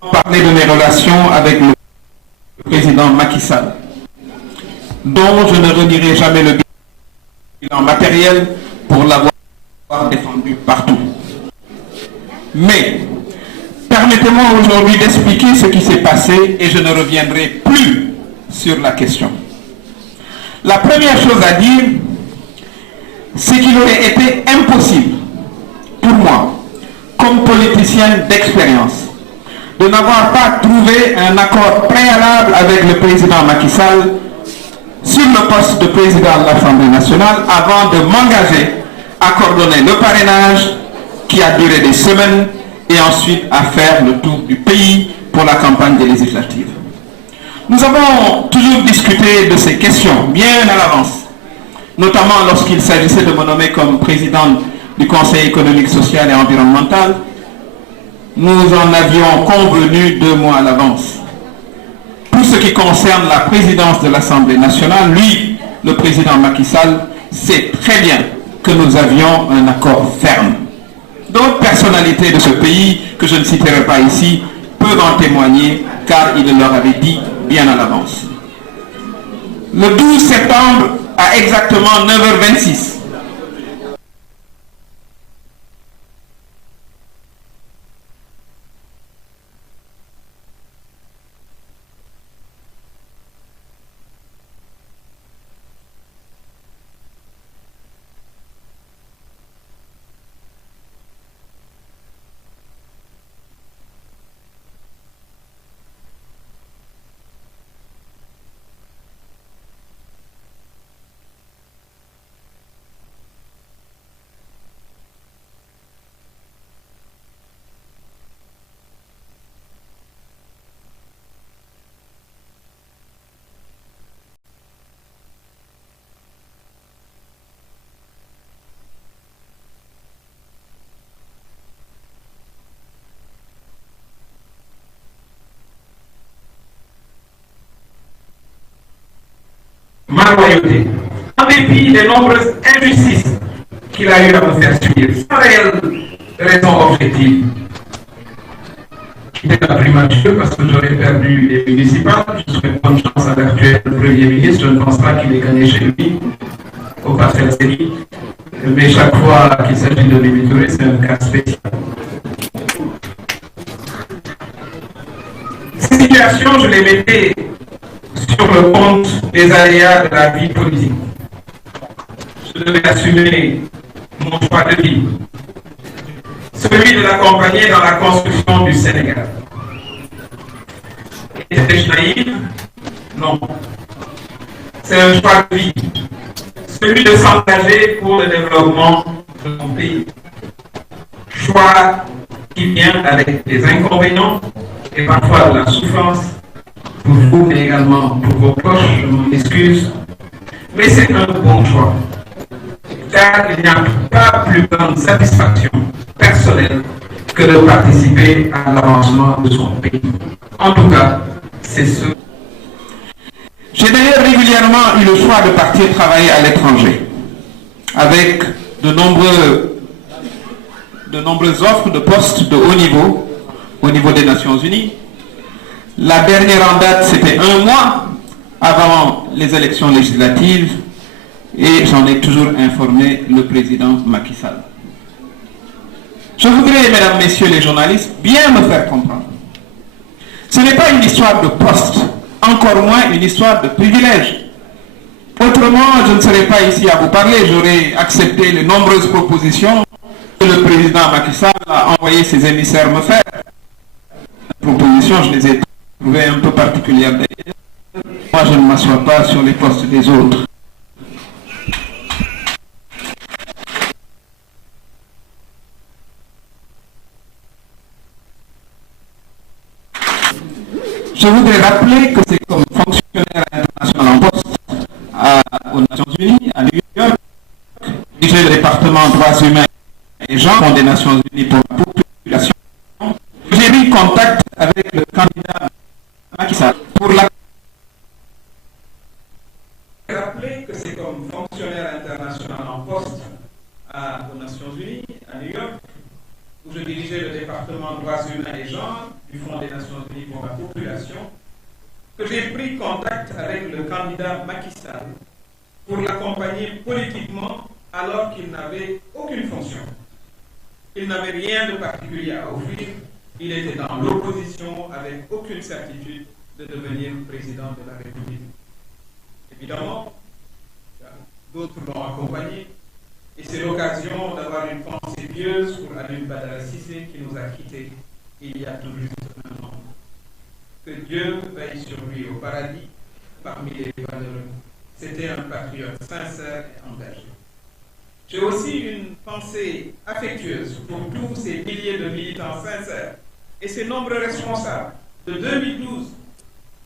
parler de mes relations avec le président Macky Sall, dont je ne redierai jamais le bilan matériel pour l'avoir défendu partout. Mais permettez-moi aujourd'hui d'expliquer ce qui s'est passé et je ne reviendrai plus sur la question. La première chose à dire, c'est qu'il aurait été impossible pour moi, comme politicien d'expérience, de n'avoir pas trouvé un accord préalable avec le président Macky Sall sur le poste de président de l'Assemblée nationale avant de m'engager à coordonner le parrainage qui a duré des semaines et ensuite à faire le tour du pays pour la campagne des législatives. Nous avons toujours discuté de ces questions bien à l'avance, notamment lorsqu'il s'agissait de me nommer comme président du Conseil économique, social et environnemental. Nous en avions convenu 2 mois à l'avance. Pour ce qui concerne la présidence de l'Assemblée nationale, lui, le président Macky Sall, sait très bien que nous avions un accord ferme. D'autres personnalités de ce pays, que je ne citerai pas ici, peuvent en témoigner, car il leur avait dit bien à l'avance. Le 12 septembre, à exactement 9h26, ma loyauté, en dépit des nombreuses injustices qu'il a eu à me faire subir, sans réelle raison objective. C'était la primature parce que j'aurais perdu les municipales. Je souhaite bonne chance à l'actuel Premier ministre. Je ne pense pas qu'il ait gagné chez lui, au Parcelles Série. Mais chaque fois qu'il s'agit de Mimi Touré, c'est un cas spécial. Ces situations, je les mettais sur le compte des aléas de la vie politique. Je devais assumer mon choix de vie, celui de l'accompagner dans la construction du Sénégal. Était-je naïf? Non. C'est un choix de vie, celui de s'engager pour le développement de mon pays. Choix qui vient avec des inconvénients et parfois de la souffrance, pour vous, mais également pour vos proches, je m'en excuse. Mais c'est un bon choix. Car il n'y a pas plus grande satisfaction personnelle que de participer à l'avancement de son pays. En tout cas, c'est ce. J'ai d'ailleurs régulièrement eu le choix de partir travailler à l'étranger, avec de nombreuses offres de postes de haut niveau, au niveau des Nations Unies. La dernière en date, c'était 1 mois avant les élections législatives et j'en ai toujours informé le président Macky Sall. Je voudrais, mesdames, messieurs les journalistes, bien me faire comprendre. Ce n'est pas une histoire de poste, encore moins une histoire de privilège. Autrement, je ne serais pas ici à vous parler, j'aurais accepté les nombreuses propositions que le président Macky Sall a envoyé ses émissaires me faire. Les propositions, je les ai trouvées un peu particulières d'ailleurs. Moi, je ne m'assois pas sur les postes des autres. Je voudrais rappeler que c'est comme fonctionnaire international en poste aux Nations Unies, à New York, diriger le département droits humains et gens des Nations Unies pour la population. J'ai eu contact avec le candidat Macky Sall pour la. Rappeler que c'est comme fonctionnaire international en poste aux Nations Unies, à New York, où je dirigeais le département droits humains et genres du Fonds des Nations Unies pour la population que j'ai pris contact avec le candidat Macky Sall pour l'accompagner politiquement alors qu'il n'avait aucune fonction. Il n'avait rien de particulier à offrir. Il était dans l'opposition avec aucune certitude de devenir président de la République. Évidemment, d'autres l'ont accompagné et c'est l'occasion d'avoir une pensée pieuse pour Alioune Badara Cissé qui nous a quittés il y a tout juste un an. Que Dieu veille sur lui au paradis parmi les valeureux. C'était un patriote sincère et engagé. J'ai aussi une pensée affectueuse pour tous ces milliers de militants sincères et ces nombreux responsables de 2012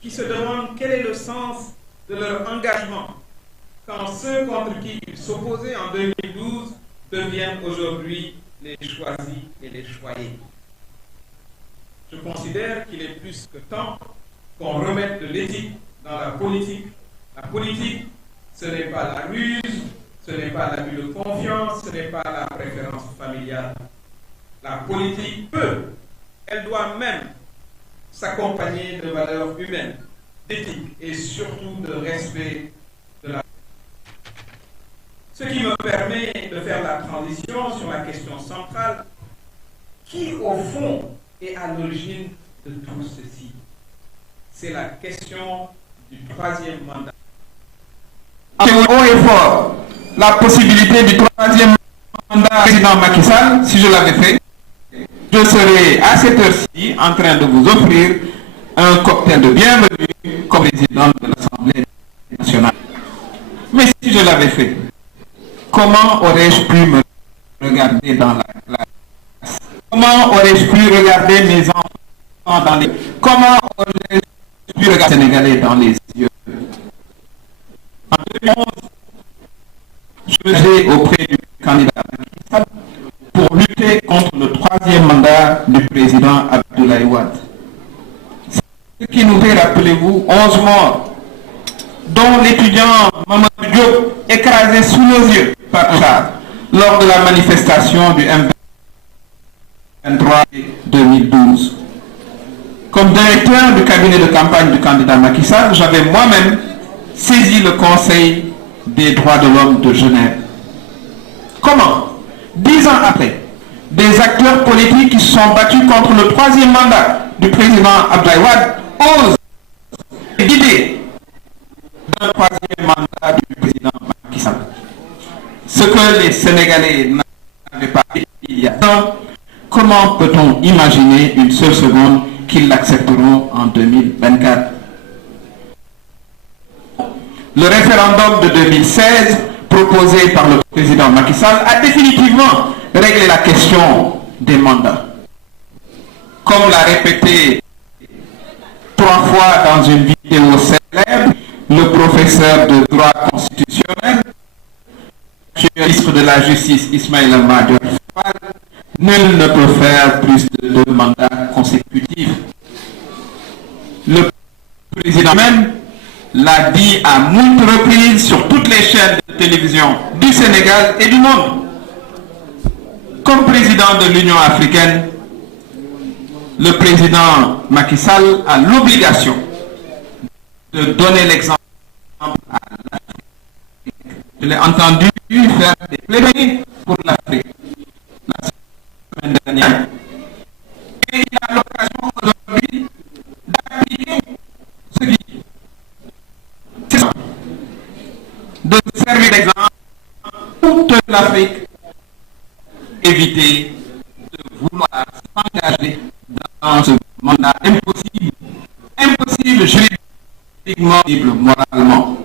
qui se demandent quel est le sens de leur engagement quand ceux contre qui ils s'opposaient en 2012 deviennent aujourd'hui les choisis et les choyés. Je considère qu'il est plus que temps qu'on remette de l'éthique dans la politique. La politique, ce n'est pas la ruse, ce n'est pas l'abus de confiance, ce n'est pas la préférence familiale. La politique peut, elle doit même s'accompagner de valeurs humaines, d'éthique et surtout de respect de la. Ce qui me permet de faire la transition sur la question centrale, qui au fond est à l'origine de tout ceci. C'est la question du troisième mandat. Haut et fort la possibilité du troisième mandat du président Macky Sall, si je l'avais fait, je serais à cette heure-ci en train de vous offrir un cocktail de bienvenue comme président de l'Assemblée nationale. Mais si je l'avais fait, comment aurais-je pu me regarder dans la classe? Comment aurais-je pu regarder mes enfants dans les... Comment aurais-je pu regarder les Sénégalais dans les yeux? En 2011, je suis auprès du candidat pour lutter contre le troisième mandat du président Abdoulaye Wade. Ce qui nous fait, rappelez-vous, 11 morts, dont l'étudiant Mamadou Diop écrasé sous nos yeux par un char lors de la manifestation du M23 2012. Comme directeur du cabinet de campagne du candidat Macky Sall, j'avais moi-même saisi le Conseil des droits de l'homme de Genève. Comment, 10 ans après, des acteurs politiques qui se sont battus contre le troisième mandat du président Abdoulaye Wade osent l'idée d'un troisième mandat du président Macky Sall? Ce que les Sénégalais n'avaient pas fait il y a ans, comment peut-on imaginer une seule seconde qu'ils l'accepteront en 2024? Le référendum de 2016, proposé par le président Macky Sall, a définitivement réglé la question des mandats. Comme l'a répété 3 fois dans une vidéo célèbre, le professeur de droit constitutionnel, le ministre de la Justice Ismaïla Madior Fall, nul ne peut faire plus de 2 mandats consécutifs. Le président même l'a dit à moult reprises sur toutes les chaînes de télévision du Sénégal et du monde. Comme président de l'Union africaine, le président Macky Sall a l'obligation de donner l'exemple à l'Afrique. Je l'ai entendu faire des plaidoyers pour l'Afrique la semaine dernière. Et il a l'occasion aujourd'hui d'appliquer ce qui de servir d'exemple à toute l'Afrique, éviter de vouloir s'engager dans ce mandat impossible juridiquement, moralement.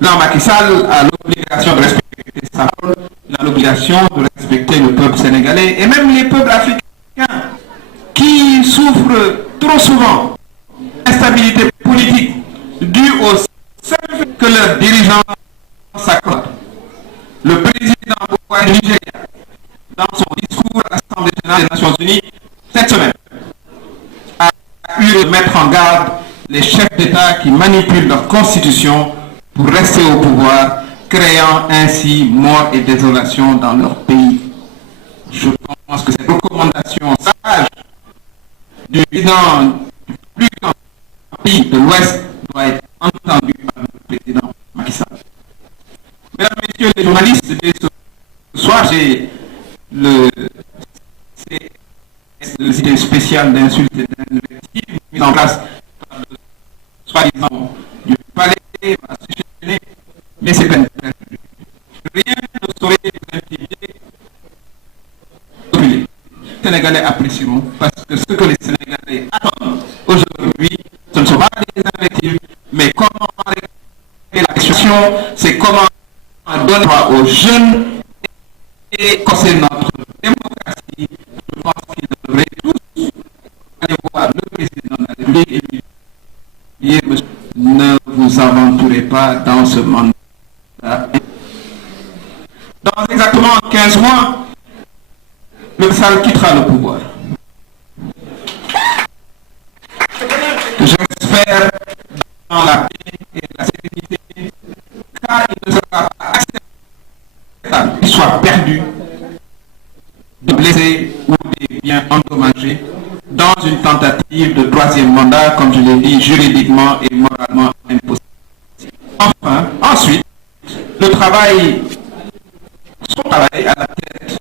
Là, Macky Sall a l'obligation de respecter sa parole, il a l'obligation de respecter le peuple sénégalais et même les peuples africains qui souffrent trop souvent d'instabilité politique due au seul fait que leurs dirigeants s'accordent. Le président du Nigeria, dans son discours à l'Assemblée générale des Nations Unies cette semaine, a eu de mettre en garde les chefs d'État qui manipulent leur constitution pour rester au pouvoir, créant ainsi mort et désolation dans leur pays. Je pense que cette recommandation sage du président du plus grand pays de l'Ouest doit être entendu par le président Macky Sall. Mesdames et messieurs les journalistes, dès ce soir, j'ai le cité spécial d'insultes et d'invectives mis en place par le soi-disant du palais va s'enchaîner, mais c'est peine perdue. Rien ne saurait intimider les Sénégalais apprécieront parce que ce que les Sénégalais attendent aujourd'hui, ce ne sont pas des invectives, mais comment régler la question, c'est comment donner droit aux jeunes et c'est notre démocratie. Je pense qu'ils devraient tous aller voir le président de la République et lui dire, monsieur, ne vous aventurez pas dans ce mandat. Dans exactement 15 mois, le Sall quittera le pouvoir. J'espère dans la paix et la sérénité, car il ne sera pas acceptable qu'il soit perdu, de blessés ou des biens endommagés dans une tentative de troisième mandat, comme je l'ai dit, juridiquement et moralement impossible. Enfin, ensuite, son travail à la